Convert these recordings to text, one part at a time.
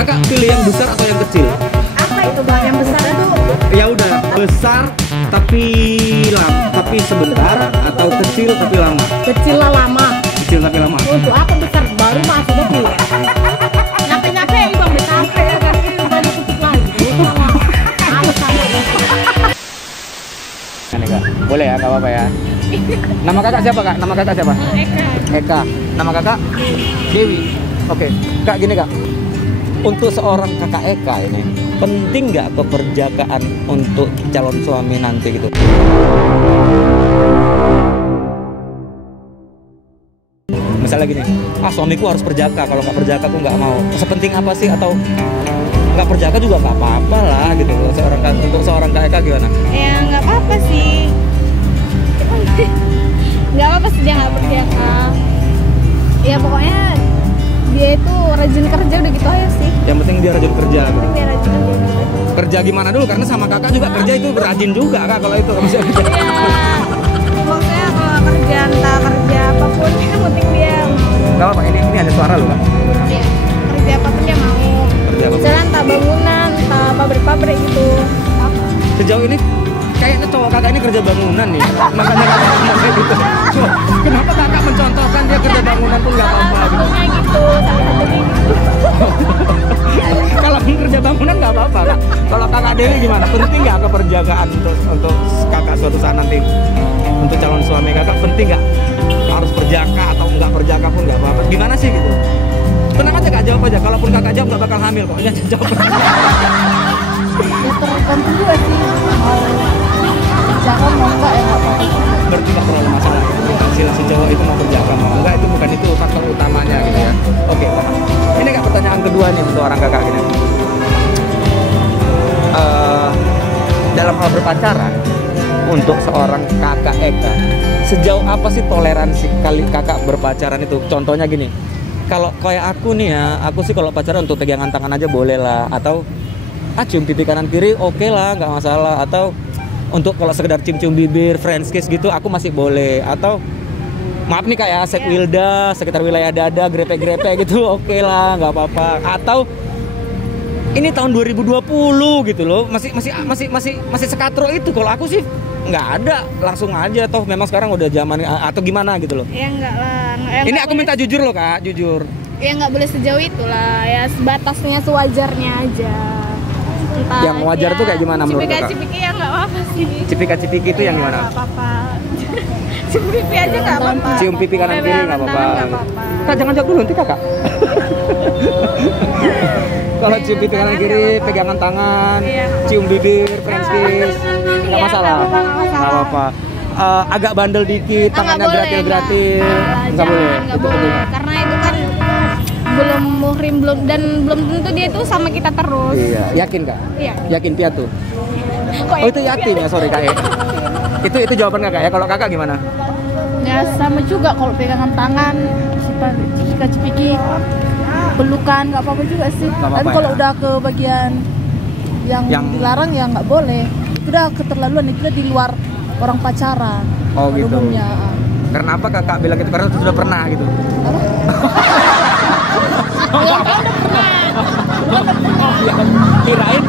Kakak pilih yang besar atau yang kecil? Apa itu bang? Yang besar itu? Ya udah, besar tapi tapi sebentar atau kecil tapi lama? Kecil lah lama. Kecil tapi lama. Untuk apa besar? Baru masuk itu. Nyampe-nyampe ya bang, udah sampai ya kan? Udah ditutup lagi. Males sama. Ini Kak, boleh ya, nggak apa-apa ya. Nama kakak siapa Kak? Nama kakak siapa? Eka. Eka. Nama kakak? Dewi. Oke, Kak gini Kak. Untuk seorang kakak Eka ini, penting nggak keperjakaan untuk calon suami nanti gitu? Misalnya gini, suamiku harus perjaka, kalau nggak perjaka aku nggak mau. Sepenting apa sih? Atau nggak perjaka juga nggak apa-apa lah gitu. Untuk seorang kakak Eka gimana? Ya nggak apa-apa sih. Nggak apa-apa sih dia nggak berjaka. Ya pokoknya dia itu rajin kerja udah gitu aja sih. Yang penting dia rajin kerja. Gitu. Dia rajin kerja. Kerja gimana dulu? Karena sama kakak juga kerja itu rajin juga Kak kalau itu. Iya. Maksudnya kalau kerja entah kerja apapun yang penting dia mau. Gak apa-apa, ini ada suara loh Kak. Iya. Kerja apapun dia mau. Kerja apa? Misalnya entah bangunan, entah pabrik-pabrik gitu. Sejauh ini kayaknya cowok kakak ini kerja bangunan nih. Makanya kakak ngomong kayak gitu. Kenapa kakak mencontohkan dia kerja bangunan pun gak apa-apa gitu? Satunya gitu, salah satunya gitu. Kalau kerja bangunan nggak apa-apa Kak. Kalau kakak Dewi gimana? Penting nggak keperjakaan untuk kakak suatu saat nanti? Untuk calon suami kakak penting nggak? Harus perjaka atau nggak perjaka pun nggak apa-apa. Gimana sih gitu? Tenang aja Kak, jawab aja. Kalaupun kakak jawab nggak bakal hamil kok. Ya jawab. Ya tergantung juga sih mau jangan mau enggak ya nggak apa-apa. Berarti nggak terlalu masalah. Sila si cowok itu mau perjaka mau enggak itu bukan itu faktor utamanya gitu ya. Oke, paham. Ini Kak pertanyaan kedua nih untuk orang kakak gini. Dalam hal berpacaran untuk seorang kakak Eka, sejauh apa sih toleransi kali kakak berpacaran itu? Contohnya gini, kalau kayak aku nih ya, aku sih kalau pacaran untuk pegangan tangan aja boleh lah, atau cium pipi kanan kiri oke lah, nggak masalah, atau untuk kalau sekedar cium-cium bibir, French kiss gitu aku masih boleh, atau maaf nih kayak Asep Wilda, sekitar wilayah dada, grepe-grepe gitu oke lah, nggak apa-apa, atau ini tahun 2020 gitu loh, masih sekatro itu. Kalau aku sih nggak ada, langsung aja toh memang sekarang udah zaman atau gimana gitu loh. Ya enggak lah. Ini aku minta jujur loh Kak, jujur. Ya nggak boleh sejauh itu lah, ya sebatasnya sewajarnya aja. Entah, yang wajar tuh kayak gimana menurut Kakak? Cipika-cipiki ya nggak apa-apa sih. Cipika-cipiki itu yang gimana? Nggak apa-apa. Cium pipi aja nggak apa-apa. Cium pipi kanan kiri nggak apa-apa. Kak jangan jawab dulu nanti Kakak. Kalau cium pipi kanan kiri, pegangan tangan, cium bibir, French kiss, nggak masalah. Nggak apa-apa. Agak bandel dikit, tangannya gratil-gratil, nggak boleh. Nggak boleh. Karena itu kan belum muhrim, belum tentu dia itu sama kita terus. Iya, yakin Kak? Iya. Yakin piatu? Kok Oh itu yakin ya, sorry Kak. Itu jawaban Kakak ya. Kalau Kakak gimana? Ya sama juga kalau pegangan tangan, cipika-cipiki, pelukan nggak apa-apa juga sih. Apa-apa, tapi kalau ya? udah ke bagian yang dilarang ya nggak boleh. Udah keterlaluan, itu udah di luar orang pacaran. Oh gitu. Umumnya. Karena apa Kakak bilang gitu? Karena sudah pernah gitu. Kirain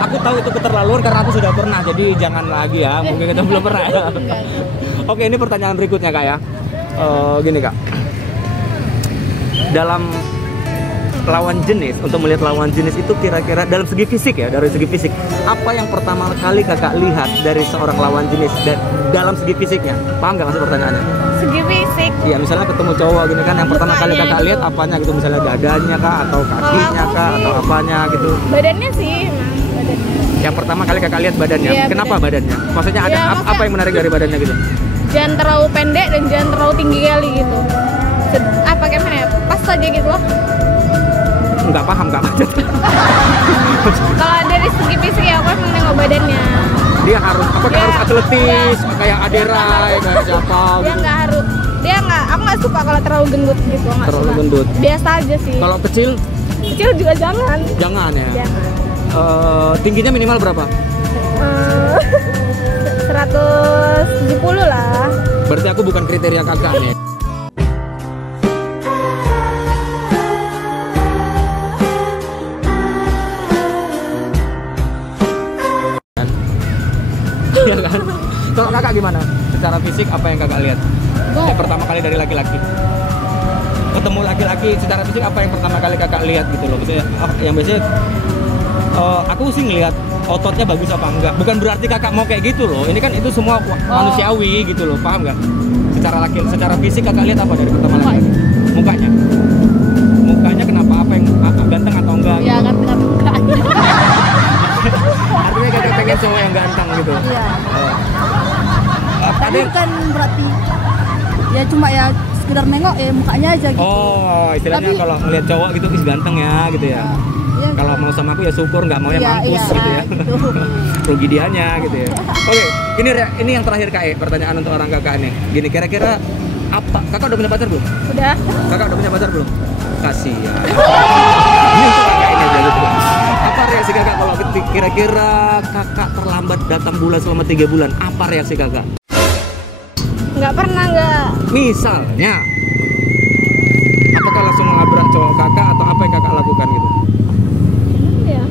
aku tahu itu keterlaluan karena aku sudah pernah, jadi jangan lagi ya, mungkin kita belum pernah ya. Oke, ini pertanyaan berikutnya Kak ya. Gini Kak, dalam lawan jenis, untuk melihat lawan jenis itu kira-kira dalam segi fisik ya, dari segi fisik apa yang pertama kali Kakak lihat dari seorang lawan jenis dalam segi fisiknya? Paham nggak maksud pertanyaannya? Segi fisik. Iya, misalnya ketemu cowok gini kan, yang pertama kali Mukanya Kakak lihat itu. apanya gitu, misalnya dadanya kah, atau kakinya aku kah, sih atau apanya gitu. badannya sih emang badannya. Yang pertama kali Kakak lihat badannya, Iya, kenapa badannya? Maksudnya ada Ya, apa yang menarik dari badannya gitu? Jangan terlalu pendek dan jangan terlalu tinggi kali gitu. Apa kayak mana ya? Pas aja gitu loh. Nggak paham Kak. Kalau dari segi fisik ya aku emang nengok badannya. Dia harus Dia- harus atletis, dia- kayak Aderai, kayak siapa Dia gitu. nggak harus. Dia nggak. Aku nggak suka kalau terlalu gendut gitu. Nggak Terlalu suka. gendut. Biasa aja sih. Kalau kecil Kecil juga jangan. jangan ya. Jangan. Tingginya minimal berapa? 170 lah. Berarti aku bukan kriteria Kakak nih. kakak gimana? Secara fisik apa yang kakak lihat? Yang pertama kali dari laki-laki. Ketemu laki-laki secara fisik apa yang pertama kali kakak lihat gitu loh. Misalnya yang biasanya aku sih ngelihat ototnya bagus apa enggak. Bukan berarti kakak mau kayak gitu loh. Ini kan itu semua manusiawi gitu loh. Paham nggak? Secara fisik kakak lihat apa dari pertama kali? Mukanya. Mukanya kenapa? Apa yang ganteng atau enggak? Iya, ganteng atau enggak. Artinya kakak pengen cowok yang ganteng gitu. Iya. Ada Tapi bukan berarti ya cuma ya sekedar nengok ya mukanya aja gitu. Oh, istilahnya Tapi- kalau ngeliat cowok gitu, ih ganteng ya gitu ya. Iya. Kalau mau sama aku ya syukur, nggak mau ya Iya, mampus iya, gitu ya. gitu. Rugi dianya gitu ya. Oke, ini yang terakhir Kak E, pertanyaan untuk orang kakak nih. Gini, kira-kira apa? Kakak udah punya pacar belum? Udah. Kakak udah punya pacar belum? Kasihan. Ini untuk kakak ini aja gitu. Apa reaksi kakak kalau kira-kira kakak terlambat datang bulan selama 3 bulan? Apa reaksi kakak? Nggak pernah nggak. Misalnya, apakah langsung melabrak cowok kakak atau apa yang kakak lakukan gitu? Ya,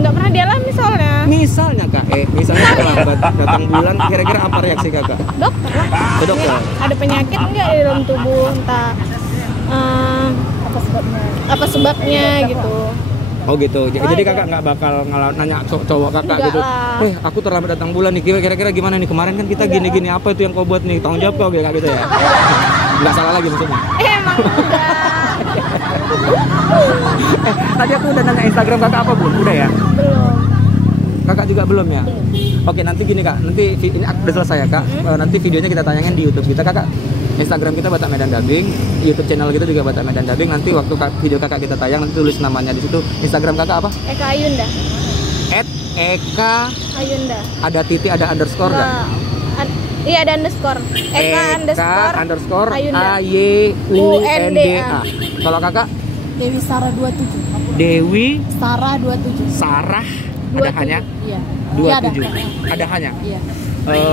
nggak pernah dialami soalnya. Misalnya Kak misalnya terlambat datang bulan, kira-kira apa reaksi kakak? Dokter lah. Ke dokter? Ada penyakit nggak di dalam tubuh, entah apa sebabnya gitu. Oh gitu. Jadi kakak nggak bakal nanya cowok kakak Enggak gitu. lah. Aku terlambat datang bulan nih. Kira-kira gimana nih? Kemarin kan kita gini-gini. Apa itu yang kau buat nih? Tanggung jawab kau kayak gitu ya? Nggak salah lagi maksudnya. Emang enggak. Tadi aku udah nanya Instagram kakak apa belum? Udah ya? Belum. Kakak juga belum ya? Oke, nanti gini Kak. Nanti ini udah selesai ya Kak. Nanti videonya kita tayangin di YouTube kita kakak. Instagram kita Batak Medan Dubbing, YouTube channel kita juga Batak Medan Dubbing. Nanti waktu video kakak kita tayang nanti tulis namanya di situ. Instagram kakak apa? Eka Ayunda. @eka Ayunda. ada titik ada underscore nggak? Iya ada underscore. Eka underscore Ayunda. AYUNDA. Kalau kakak Dewi Sarah 27. Dewi Sarah 27. Sarah ada hanya Iya. 27. Iya, Ada hanya. Iya.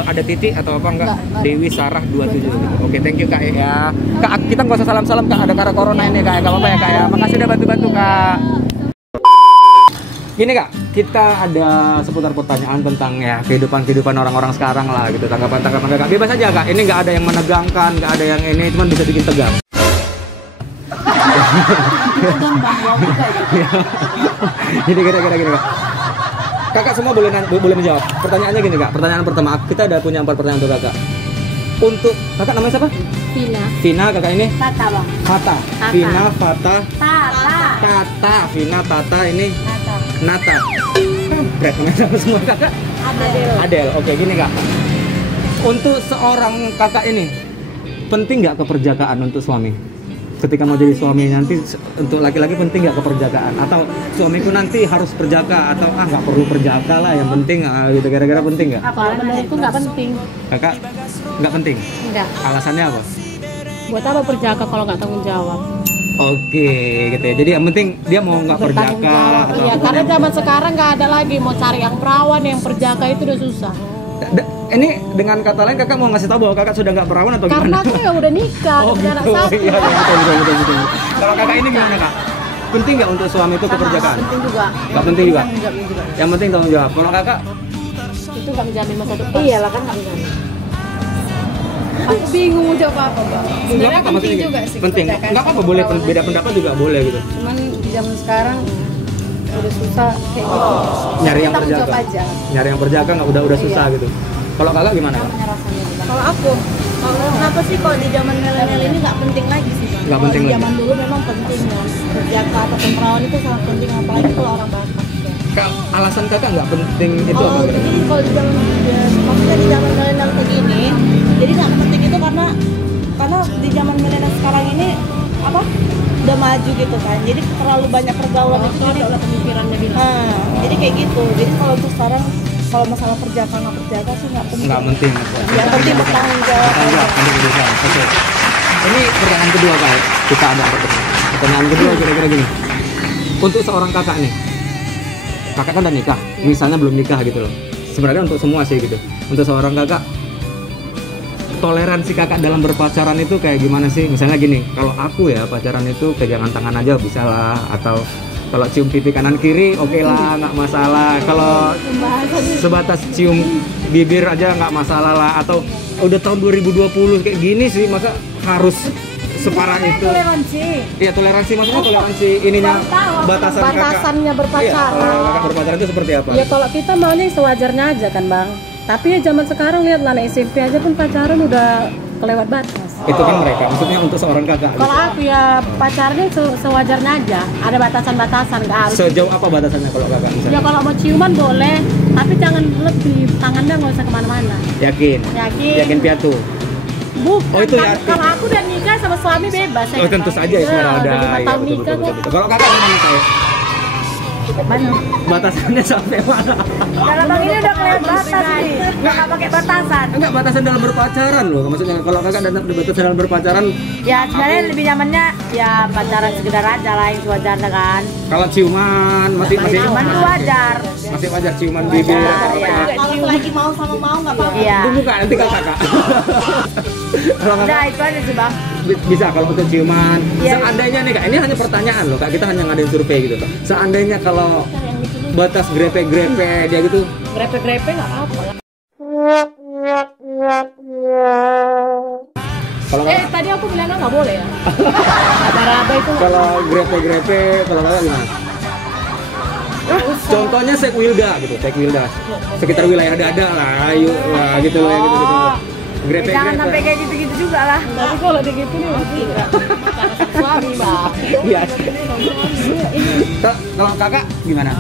Ada titik atau apa enggak? Enggak. Dewi Sarah 27. Oke, thank you Kak ya. Kak, kita nggak usah salam-salam Kak, ada karena corona ini Kak. Enggak apa-apa ya Kak ya. Makasih udah bantu-bantu Kak. Gini Kak, kita ada seputar pertanyaan tentang ya kehidupan orang-orang sekarang lah gitu. Tanggapan-tanggapan Kakak. Bebas aja Kak. Ini nggak ada yang menegangkan, nggak ada yang ini, cuman bisa bikin tegang. Jadi kira-kira gini Kak. Kakak semua boleh menjawab. Pertanyaannya gini Kak. Pertanyaan pertama, kita ada punya 4 pertanyaan untuk Kakak. Untuk Kakak namanya siapa? Vina. Vina, Kakak ini? Tata bang. Fata. Tata. Vina, Fata, Tata. Tata. Vina, Tata, ini Tata. Nata. Berat namanya sama semua Kakak. Adel. Adel. Oke, gini Kak. Untuk seorang Kakak ini penting nggak keperjakaan untuk suami? Ketika mau jadi suami nanti untuk laki-laki penting nggak keperjakaan atau suamiku nanti harus perjaka atau nggak perlu perjaka lah yang penting gitu kira-kira penting nggak? Kalau menurutku nggak penting. Kakak nggak penting? Enggak. Alasannya apa? Buat apa perjaka kalau nggak tanggung jawab? Oke gitu ya. Jadi yang penting dia mau nggak perjaka atau Iya, karena zaman sekarang nggak ada lagi mau cari yang perawan, yang perjaka itu udah susah. Ini dengan kata lain kakak mau ngasih tahu bahwa kakak sudah nggak perawan atau Karena gimana? aku ya udah nikah, Oh punya anak gitu. satu. Iya betul. Kalau kakak ini gimana kak? Penting nggak untuk suami itu keperjakaan? Penting juga. Nggak penting juga. Tanggung jawab juga. Yang penting tanggung jawab. Kalau kakak? Itu nggak menjamin masa depan. Iyalah kan nggak menjamin. Aku bingung mau jawab apa bang. Nggak apa maksudnya juga sih. penting. Nggak apa boleh beda pendapat juga boleh gitu. Cuman di zaman sekarang udah susah kayak gitu. Nyari yang Tanggung jawab perjaka. aja. Nyari yang perjaka nggak udah susah gitu. Kalau kakak gimana kak? Kalau aku, kenapa sih kalau di zaman milenial ini nggak penting lagi sih bang? Nggak penting Kalau di lagi. zaman dulu memang penting ya, perjaka atau perawan itu sangat penting apalagi kalau orang Batak. Kak, alasan kakak nggak penting itu apa? Oh, jadi kalau di zaman maksudnya di zaman milenial kayak gini, jadi nggak penting itu karena di zaman milenial sekarang ini apa? Udah maju gitu kan, jadi terlalu banyak pergaulan itu jadi udah pemikirannya bilang. Jadi kayak gitu. Jadi kalau untuk sekarang kalau masalah perjaka nggak perjaka sih nggak penting. Nggak penting. Yang penting bertanggung jawab. Bertanggung jawab, penting berusaha. Oke. Ini pertanyaan kedua kak. Kita ada pertanyaan kedua kira-kira gini. Untuk seorang kakak nih, kakak kan udah nikah, misalnya belum nikah gitu loh. Sebenarnya untuk semua sih gitu. Untuk seorang kakak, toleransi kakak dalam berpacaran itu kayak gimana sih? Misalnya gini, kalau aku ya pacaran itu pegangan tangan aja bisa lah, atau kalau cium pipi kanan kiri oke lah, nggak masalah. Kalau sebatas cium bibir aja nggak masalah lah, atau udah tahun 2020 kayak gini sih masa harus separah itu? Toleransi. Iya, toleransi, maksudnya toleransi ininya batasan kakak. Batasannya berpacaran. Iya, kalau kakak berpacaran itu seperti apa? Ya kalau kita maunya sewajarnya aja kan bang. Tapi ya zaman sekarang lihat anak SMP aja pun pacaran udah kelewat batas. Itu kan mereka, maksudnya untuk seorang kakak. Kalau aku ya pacarnya sewajarnya aja. Ada batasan-batasan, nggak harus. Sejauh apa batasannya kalau kakak Ya misalnya? kalau mau ciuman boleh, tapi jangan lebih, tangannya nggak usah kemana-mana. Yakin? Yakin. Yakin piatu? Bukan, Oh, itu kan, yakin. kalau aku udah nikah sama suami bebas. Oh, tentu saja Esmeralda. Udah 5 Iya, tahun betul, nikah betul, kok. betul. Kalau kakak gimana kayak? Mana? Batasannya sampai mana? Dalam bang ini udah kelihatan batas nih. Nggak pakai batasan. Enggak, batasan dalam berpacaran loh. Maksudnya kalau kakak ada batasan dalam berpacaran, Ya sebenarnya lebih nyamannya ya pacaran sekedar aja lah yang sewajarnya kan. kalau ciuman masih Ciuman itu wajar. masih wajar ciuman bibir. Iya. Kalau lagi mau sama mau nggak apa-apa. Iya. Tunggu kak, nanti kalau kakak. Kalau kakak Udah itu aja sih bang. bisa kalau untuk ciuman. Iya. Seandainya nih kak, ini hanya pertanyaan loh kak, kita hanya ngadain survei gitu kak. Seandainya kalau batas grepe-grepe dia gitu, Grepe-grepe nggak apa-apa. kalau kakak, Tadi aku bilang nggak boleh ya. Raba-raba itu. kalau grepe-grepe, kalau kakak gimana? Contohnya Sekwilda gitu, Sekwilda, sekitar wilayah dada lah, yuk lah gitu loh ya gitu gitu. Grepe-grepe. Jangan sampai kayak gitu-gitu juga lah. Tapi kalau dia gitu nih masih suami bang. Iya. Kalau kakak gimana?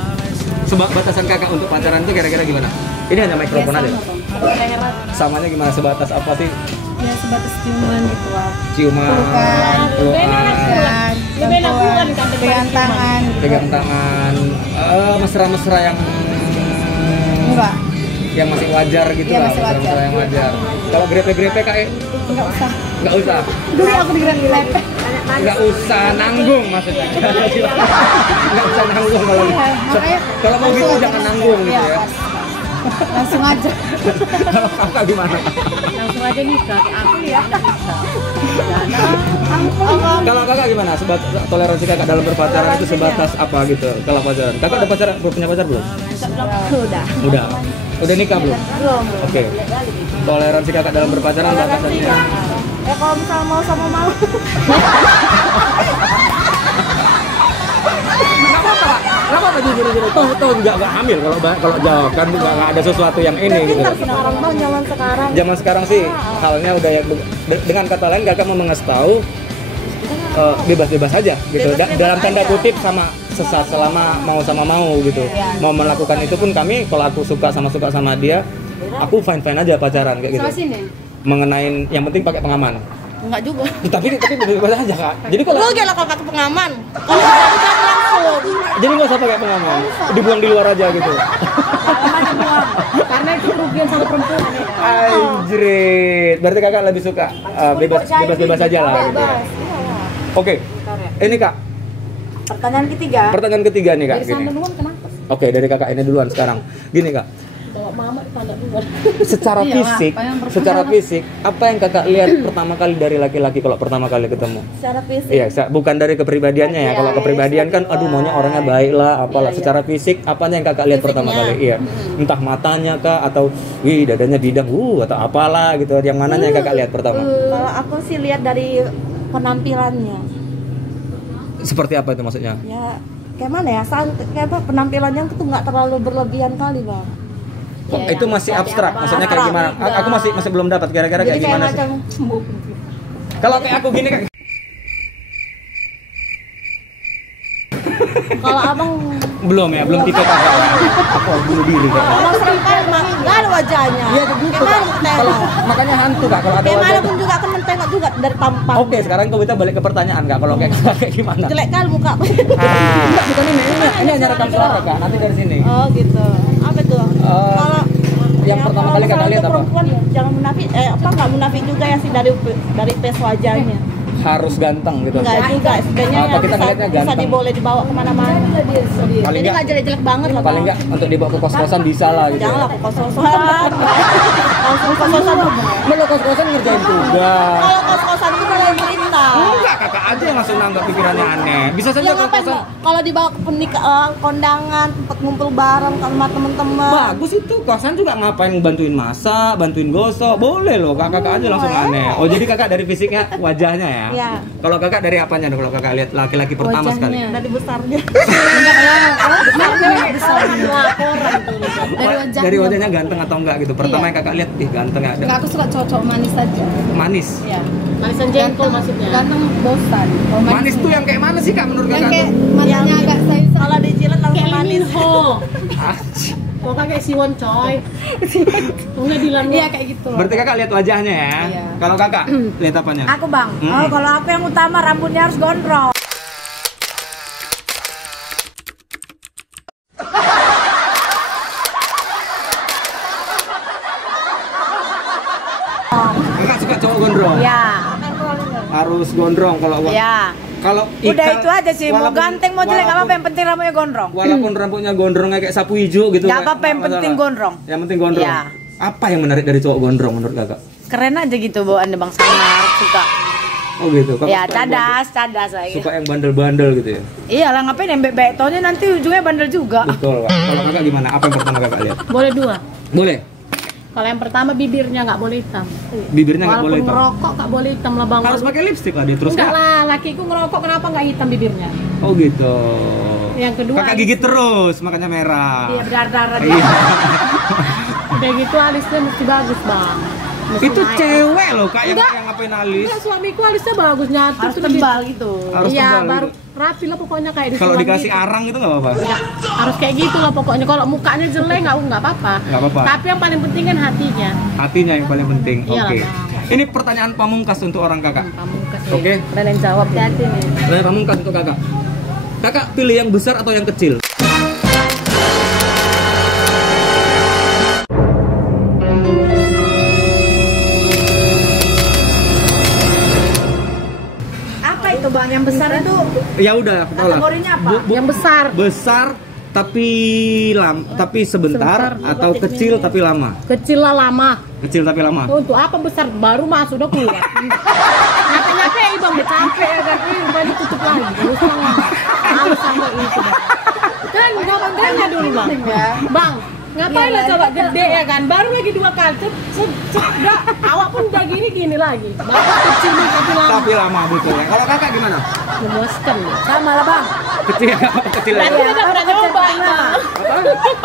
Sebab batasan kakak untuk pacaran itu kira-kira gimana? Ini hanya mikrofon aja. Samanya gimana? Sebatas apa sih? Ya sebatas ciuman gitu lah. Ciuman, pelukan, Lebih enak bukan kan Pegang tangan. pegang tangan, mesra-mesra yang Enggak. yang masih wajar gitu Iya, lah, masih wajar. mesra-mesra yang wajar. Kalau grepe-grepe kak, Enggak usah. nggak usah, Dulu aku digerak-gerak. nggak usah nanggung maksudnya. Nggak usah nanggung kalau makanya kalau mau gitu langsung jangan aja. nanggung gitu Iya, ya. pas. Langsung aja. Kalau kakak gimana? langsung aja nikah. Kayak aku ya. Kalau kakak gimana? Toleransi kakak dalam berpacaran itu sebatas apa gitu? Kalau pacaran, kakak udah pacaran, punya pacar belum? Udah. Udah nikah belum? Belum. Oke. Toleransi kakak dalam berpacaran batasannya? Ya kalau misalnya mau sama mau. Nggak apa-apa jujur. Toh nggak hamil kalau jawab kan nggak ada sesuatu yang ini gitu. Sekarang bang zaman sekarang. Zaman sekarang sih halnya udah ya, dengan kata lain kakak mau mengasih tahu bebas-bebas aja gitu. Dalam tanda kutip sama sesat selama mau sama mau gitu. Mau melakukan itu pun kami kalau aku suka sama dia, aku fine aja pacaran kayak gitu. Mengenai yang penting pakai pengaman. Enggak juga. Tapi bebas aja kak. Jadi kalau Lu gila kalau pakai pengaman. Kalau jadi kan langsung. jadi nggak usah pakai pengaman, dibuang di luar aja gitu. Karena itu kerugian sama perempuan ya. Anjrit, berarti kakak lebih suka bebas aja lah gitu ya. Oke, ini kak, Pertanyaan ketiga. pertanyaan ketiga nih kak. Dari Gini. sana duluan kenapa? Oke, dari kakak ini duluan sekarang. Gini kak, Kalau mama ditanya duluan. secara fisik, apa yang kakak lihat pertama kali dari laki-laki kalau pertama kali ketemu? Secara fisik. Iya, bukan dari kepribadiannya ya. Kalau kepribadian kan, aduh maunya orangnya baik lah, apalah. Secara fisik, apanya yang kakak lihat pertama kali? Iya, entah matanya kah, atau wih dadanya bidang, atau apalah gitu. Yang mananya yang kakak lihat pertama? Kalau aku sih lihat dari penampilannya. Seperti apa itu maksudnya? Ya kayak mana ya? Kayak apa penampilannya tuh nggak terlalu berlebihan kali bang. Itu masih abstrak, maksudnya kayak gimana? Aku masih belum dapat kira-kira kayak Jadi gimana kayak sih? macam Kalau kayak aku gini kan, kalau abang belum tipe kakak. Aku harus bunuh diri kak. abang serem kan nggak ada wajahnya. Iya gitu kak. Kalau makanya hantu kak kalau ada Kayak mana wajah. pun juga kan mentengok juga dari tampang. Oke, sekarang kita balik ke pertanyaan kak. Kalau kayak kakak kayak gimana? Jelek kali muka. Enggak, bukan ini hanya rekam suara kak. Nanti dari sini. Oh gitu. Apa tuh? Kalau yang pertama kali kakak lihat apa? Perempuan jangan munafik. Nggak munafik juga ya sih dari face wajahnya. Harus ganteng gitu. Enggak juga. Sebenarnya Atau kita ngeliatnya bisa ganteng. boleh dibawa kemana-mana. Paling Jadi nggak nggak jelek-jelek banget lah. paling Bang. nggak untuk dibawa ke kos-kosan bisa lah gitu. Janganlah ke kos-kosan. Langsung kos-kosan. Lo kos-kosan ngerjain tugas. Kalau kos-kosan itu kalau pemerintah. Enggak, kakak aja yang langsung nanggap pikirannya aneh. Bisa saja Ya ke ngapain kosan. kalau dibawa ke kondangan, tempat ngumpul bareng sama teman-teman. Bagus itu, kosan juga ngapain bantuin masak, bantuin gosok, boleh loh. Kakak aja langsung aneh. Oh jadi kakak dari fisiknya, wajahnya ya? Iya. Kalau kakak dari apanya? Kalau kakak lihat laki-laki pertama sekali. Dari besarnya. Dari wajahnya ganteng atau enggak gitu. Pertama yang kakak lihat, ih ganteng ya. Enggak, aku suka cocok manis aja. Manis. Iya. Manisan jengkol maksudnya. Ganteng bosan. Oh, Manis tuh yang kayak mana sih kak menurut yang kakak? kayak matanya agak sayur. Kalau dijilat langsung Kayak manis. Minho. Aci. Kok kayak Siwon coy. Enggak bilang Iya kayak gitu loh. Berarti kakak lihat wajahnya ya. Iya. Kalau kakak lihat apanya? Aku bang, Mm-mm. kalau aku yang utama rambutnya harus gondrong. Kakak suka cowok gondrong. Ya, Harus gondrong kalau ya. kalau Udah Ika, itu aja sih, mau walaupun- ganteng mau jelek apa-apa, yang penting rambutnya gondrong. Walaupun rambutnya gondrongnya kayak sapu hijau gitu. Nggak kayak- apa-apa, yang nggak penting masalah. gondrong. Yang penting gondrong. Iya. Apa yang menarik dari cowok gondrong menurut kakak? Keren aja gitu bawaannya bang Samar, suka. Oh gitu. Kakak Ya suka yang cadas bandel- saya. Suka yang bandel-bandel gitu ya. Iyalah ngapain yang baik-baik, taunya nanti ujungnya bandel juga. Betul kak. Kalau kakak gimana? Apa yang pertama kakak lihat? Boleh dua. Boleh. Kalau yang pertama bibirnya nggak boleh hitam. Bibirnya nggak boleh Walaupun hitam. ngerokok nggak boleh hitam lah bang. Harus pakai lipstick lah dia terus Enggak kak. lah, lakiku ngerokok kenapa nggak hitam bibirnya? Oh gitu. Yang kedua, Kakak gigit terus makanya merah. Iya berdarah-darah. Iya. kayak gitu alisnya mesti bagus bang. Mesti Itu naik. cewek loh kak yang Enggak. ngapain alis. Enggak, suamiku alisnya bagus nyatu Harus tuh tebal gitu. Harus Iya, tebal baru gitu. rapi lah pokoknya kayak di Kalau suami dikasih gitu. arang itu nggak apa-apa. Ya, harus kayak gitu lah pokoknya. Kalau mukanya jelek nggak apa-apa. Nggak apa-apa. Tapi yang paling penting kan hatinya. Hatinya yang paling penting. Iya Oke. lah, Ini pertanyaan pamungkas untuk orang kakak. Pamungkas. Oke. Kalian yang jawab hati nih. Pertanyaan pamungkas untuk kakak. Kakak pilih yang besar atau yang kecil? Apa itu bang? Yang besar itu Ya udah, tolak. kategorinya apa? Yang besar. Besar tapi sebentar, atau kecil tapi lama. Kecil lah lama. Kecil tapi lama. Untuk apa besar baru masuk udah keluar. Nyampe ibang udah capek ya kan. Udah ditutup lagi. Terus males sama itu. Bang. Kan gampangnya dulu bang. Bang, ngapain lah coba gede ya kan? Baru lagi 2 kali. Udah, awak pun udah gini lagi. Bapak kecil nih tapi lama. Tapi lama betul ya. Kalau kakak gimana? Memuaskan. Sama lah bang. Kecil kecil Berarti aja. kita pernah nyoba bang.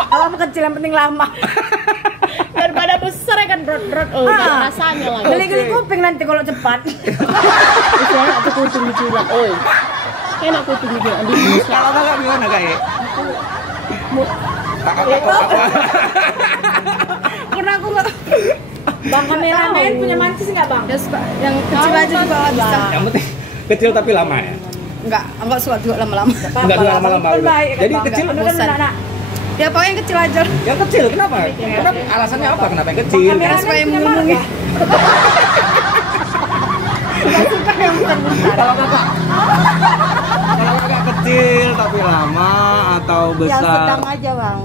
Kalau mau kecil yang penting lama. Daripada besar ya kan drot-drot. Oh, Ah. rasanya lagi. Geli-geli kuping nanti kalau cepat. Itu enak tuh kucing diculak. Oi. Enak kucing diculak. Kalau kakak gimana kak? Karena aku nggak. Bang kameramen punya mancis nggak bang? Yang kecil aja juga bisa. Yang penting kecil tapi lama ya. Enggak suka juga lama-lama. Enggak juga lama-lama. Kan udah. baik, kan, Jadi Bang. kecil Kan bosan. anak-anak. Ya pokoknya yang kecil aja. yang kecil kenapa? Kenapa? Alasannya apa? Kenapa yang kecil? Kameramen Suka yang punya ngomongin. marga. Kalau kakak? Kalau kakak kecil tapi lama atau Yang besar? sedang aja bang.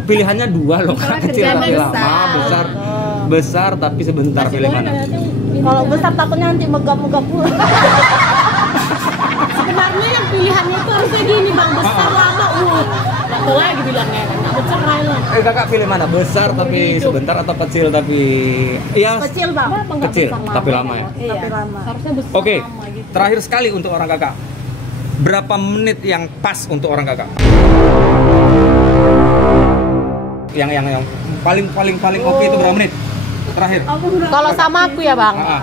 Pilihannya 2 loh kak. Kecil kerjanya tapi besar. lama, besar tapi sebentar. Pilih mana? Kalau besar takutnya nanti megap-megap pula. Sebenarnya yang pilihannya itu harusnya gini bang, besar lama Nggak lagi bilangnya kan, nggak bercerai lah. Kakak pilih mana? Besar tapi sebentar atau kecil tapi ya Kecil bang. Kenapa nggak kecil besar tapi lama ya. Iya. Tapi lama. Harusnya besar Oke, lama gitu. terakhir sekali untuk orang kakak. Berapa menit yang pas untuk orang kakak? Yang paling oke itu berapa menit? Terakhir. Kalau sama aku ya bang, Ah, ah.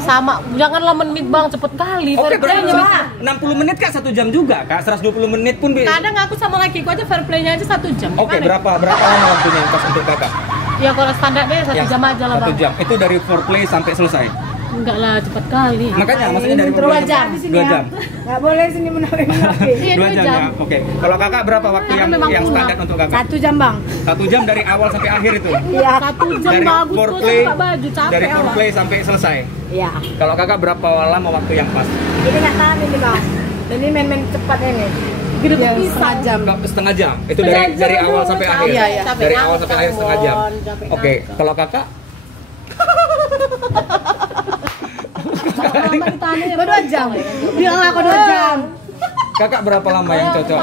sama janganlah menit bang, cepet kali. Oke, Fair play-nya berarti bisa. 60 menit kak 1 jam juga kak, 120 menit pun bisa. Kadang aku sama lakiku aja fair play-nya aja 1 jam. Oke, Gimana? berapa lama waktunya yang pas untuk kakak? Ya kalau standarnya 1 jam aja lah 1 bang. jam. Itu dari foreplay sampai selesai. Enggak lah, cepet kali. Makanya maksudnya dari Dua foreplay jam. sampai 2 jam. Nggak boleh sini menarik-menarik. Iya, 2 2 jam jam. ya. Oke. Kalau kakak berapa waktu Karena yang memang pulang. standar untuk kakak? 1 jam bang. 1 jam dari awal sampai akhir itu. Iya. 1 jam Dari bagus tuh foreplay, suka baju capek dari awak. foreplay sampai selesai. Iya. Kalau kakak berapa lama waktu yang pas? Ini nggak tahan ini bang. Jadi main-main cepat ini. Gede Ya, pisang. setengah jam. Enggak, setengah jam. Itu Setengah dari jam awal dulu, sampai capek. akhir. Iya, iya. Capek Dari ngangkat, awal sampai akhir setengah jam. capek Oke, ngangkat. kalau kakak lama ditanya ya. 2 jam. Bilang aku 2 jam. Kakak berapa lama yang cocok?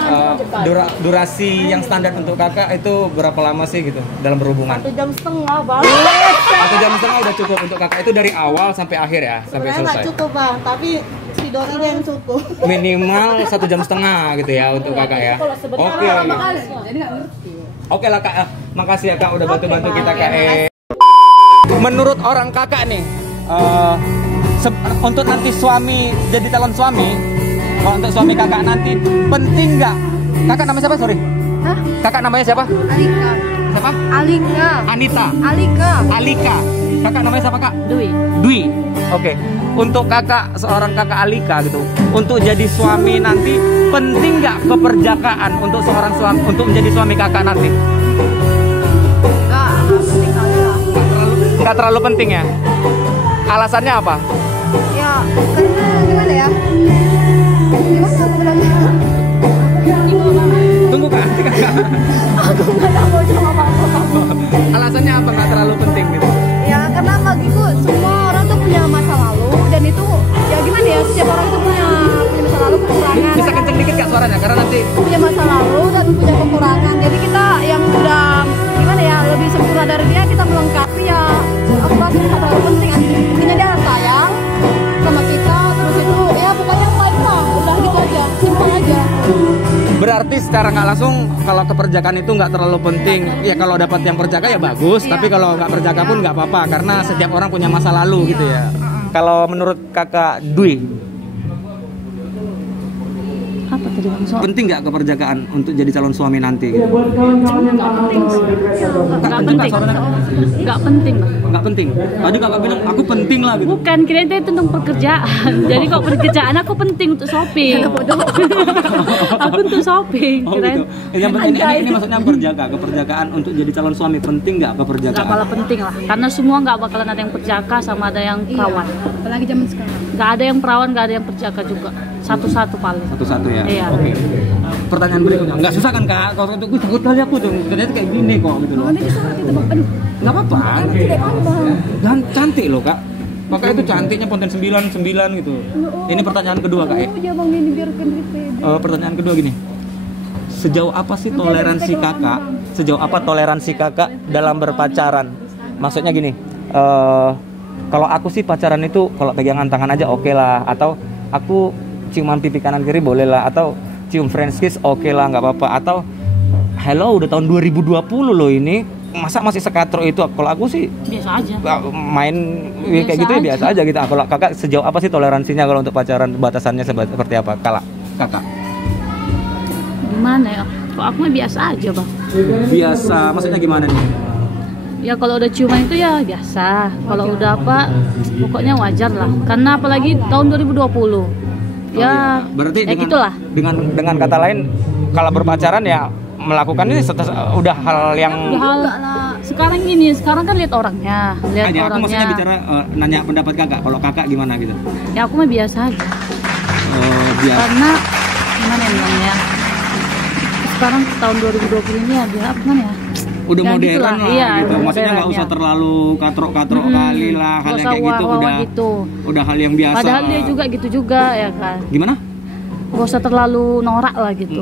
Durasi yang standar untuk kakak itu berapa lama sih gitu dalam berhubungan? 1,5 jam, Bang. 1,5 jam udah cukup untuk kakak, itu dari awal sampai akhir ya, sampai Sebenarnya nggak selesai. cukup, Bang, tapi si doi yang cukup. Minimal 1,5 jam gitu ya untuk kakak ya. Oke. Jadi nggak ngerti. Oke lah kak, makasih ya kak udah bantu-bantu kita kak. Menurut orang kakak nih, untuk nanti suami jadi calon suami, kalau untuk suami kakak nanti penting nggak? Kakak nama siapa? Sorry. Hah? Kakak namanya siapa? Alika. Siapa? Alika. Anita. Alika. Alika. Kakak namanya siapa kak? Dwi. Dwi. Oke. Untuk kakak, seorang kakak Alika gitu, untuk jadi suami nanti penting nggak keperjakaan untuk seorang suami, untuk menjadi suami kakak nanti? Nggak penting kali ya. Nggak terlalu penting ya? Alasannya apa? Ya, karena gimana ya? Gimana aku bilangnya? Tunggu kak, nanti kakak. Aku nggak tahu jawab apa-apa. Alasannya apa nggak terlalu penting gitu? Ya, karena bagiku semua orang tuh punya masa lalu dan itu ya gimana ya? Setiap orang tuh punya masa lalu kekurangan. Bisa kenceng dikit kak suaranya, karena nanti Punya masa lalu dan punya kekurangan. Jadi kita yang udah gimana ya? Lebih sempurna dari dia, kita melengkapi ya. Aku rasa itu nggak terlalu penting. Intinya dia sayang sama kita, terus itu ya pokoknya yang baik lah. Udah gitu aja, simpel aja. berarti secara nggak langsung kalau keperjakaan itu nggak terlalu penting. Ya kalau dapat yang perjaka ya bagus, tapi kalau nggak perjaka pun nggak apa-apa karena setiap orang punya masa lalu gitu ya. Kalau menurut kakak Dwi, Apa tadi bang? penting nggak keperjakaan untuk jadi calon suami nanti? Gitu? Nggak penting. Nggak penting bang. Nggak penting. Tadi kakak bilang aku penting lah gitu. Bukan, kira itu tentang pekerjaan. Jadi kok pekerjaan aku penting untuk shopping. Aku untuk shopping. Oh Kirain gitu. Yang penting ini maksudnya keperjakaan untuk jadi calon suami penting nggak nggak keperjakaan? kalah penting lah. Karena semua nggak bakalan ada yang perjaka sama ada yang perawan. Apalagi zaman sekarang. Nggak ada yang perawan, nggak ada yang perjaka juga. Satu-satu paling. Satu-satu ya. Iya. Oke. Pertanyaan berikutnya, nggak susah kan kak? Kalau itu gue takut kali aku tuh, ternyata kayak gini kok gitu loh. Ini bisa kita bang. Aduh. Nggak apa-apa. Kayak mana bang? Dan cantik loh kak. Makanya itu cantiknya Ponten 9 gitu. Ini pertanyaan kedua kak ya. Oh ya bang, ini biarkan kita. Pertanyaan kedua gini. Sejauh apa sih toleransi kakak? Sejauh apa toleransi kakak dalam berpacaran? Maksudnya gini. Kalau aku sih pacaran itu kalau pegangan tangan aja oke lah, atau aku ciuman pipi kanan kiri boleh lah, atau cium French kiss oke lah nggak apa-apa, atau hello udah tahun 2020 loh ini masa masih sekatro itu. Kalau aku sih Biasa aja. main kayak gitu ya biasa aja gitu. Kalau kakak sejauh apa sih toleransinya kalau untuk pacaran, batasannya seperti apa? Kakak Gimana ya? Kok aku mah biasa aja bang. biasa, maksudnya gimana nih? Ya kalau udah ciuman itu ya biasa. Kalau udah apa, pokoknya wajar lah. Karena apalagi tahun 2020. Ya, berarti ya gitulah. dengan kata lain, kalau berpacaran ya melakukan ini udah hal yang Hal sekarang ini, sekarang kan lihat orangnya, lihat aja. Aku orangnya. maksudnya bicara nanya pendapat kakak. Kalau kakak gimana gitu? Ya aku mah biasa aja. Biasa. Karena gimana ya bilangnya? Sekarang tahun 2020 ini ya biar apa ya? Udah Ya, modern gitulah, lah iya, gitu. udah Maksudnya nggak modern, usah ya. terlalu katrok-katrok kali lah, hal yang kayak gitu wah-wah udah gitu. udah hal yang biasa. Padahal dia juga gitu juga ya kan. Gimana? Gak usah terlalu norak lah gitu.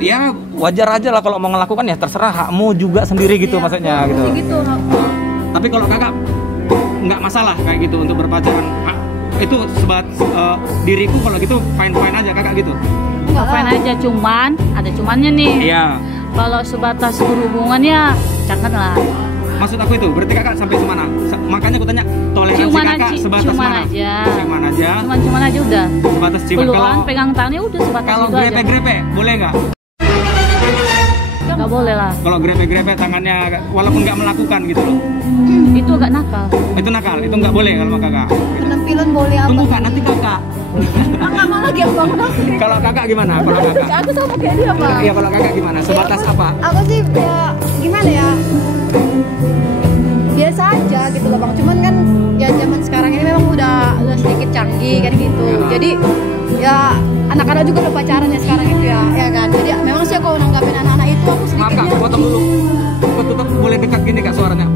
Ya wajar aja lah kalau mau ngelakukan, ya terserah, hakmu juga sendiri gitu maksudnya gitu. Gitu. Tapi kalau kakak nggak masalah kayak gitu untuk berpacaran, itu diriku kalau gitu fine aja kakak gitu. Fine aja, cuman ada cumannya nih. Iya. Kalau sebatas berhubungan ya janganlah. Maksud aku itu berarti kakak sampai semana? Makanya aku tanya toleransi Cuman kakak aja, sebatas cuman mana? aja. Cuman aja. Cuman aja udah. Sebatas ciuman. Pelukan, pegang tangannya udah sebatas Kalau itu aja. grepe-grepe boleh nggak? Nggak boleh lah. Kalau grepe-grepe tangannya walaupun nggak melakukan gitu loh. Itu agak nakal. Itu nakal, itu nggak boleh kalau sama kakak. Penampilan boleh apa? Tunggu kak, nanti kakak. Enggak mau lagi bang. Kalau kakak gimana? Kalau kakak? Aku sama kayak dia bang. Iya, kalau kakak gimana? Sebatas apa? Aku sih ya gimana ya? Biasa aja gitu loh bang. Cuman kan ya zaman sekarang ini memang udah sedikit canggih kan gitu. Jadi ya anak-anak juga udah pacaran ya sekarang itu ya kan. Jadi memang sih aku nanggapin anak-anak itu aku Maaf sedikitnya. kak, potong dulu. Kok tutup boleh dekat gini kak suaranya?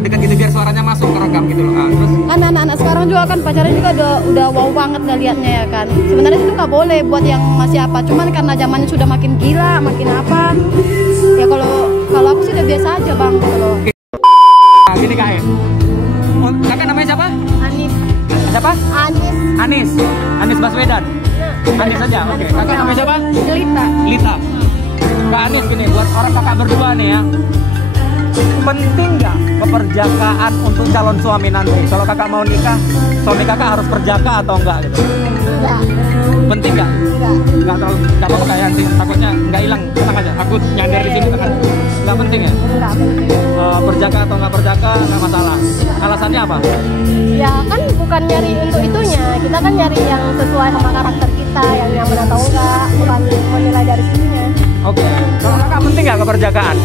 Dekat gitu biar suaranya masuk ke rekam gitu loh. Terus Kan anak-anak sekarang juga kan pacaran juga udah wow banget ngelihatnya ya kan. Sebenarnya itu nggak boleh buat yang masih apa, cuman karena zamannya sudah makin gila, makin apa. Ya kalau aku sih udah biasa aja bang. Kalau Nah, gini Kak. Kakak namanya siapa? Anis. Siapa? Anis. Anis. Anis Baswedan. Anis saja. Oke. Kakak namanya siapa? Lita. Lita. Kak Anis gini, buat orang kakak berdua nih ya. Penting nggak keperjakaan untuk calon suami nanti? Kalau kakak mau nikah, suami kakak harus perjaka atau enggak gitu? Enggak. Penting nggak? Nggak terlalu, nggak apa-apa kayak nanti takutnya nggak hilang, tenang aja. Aku nyadar di sini kan, nggak penting ya? Enggak penting. Perjaka atau nggak perjaka nggak masalah. Alasannya apa? Ya kan bukan nyari untuk itunya, kita kan nyari yang sesuai sama karakter kita, yang nyaman atau enggak, bukan menilai dari situnya. Oke. Kalau kakak penting nggak keperjakaan?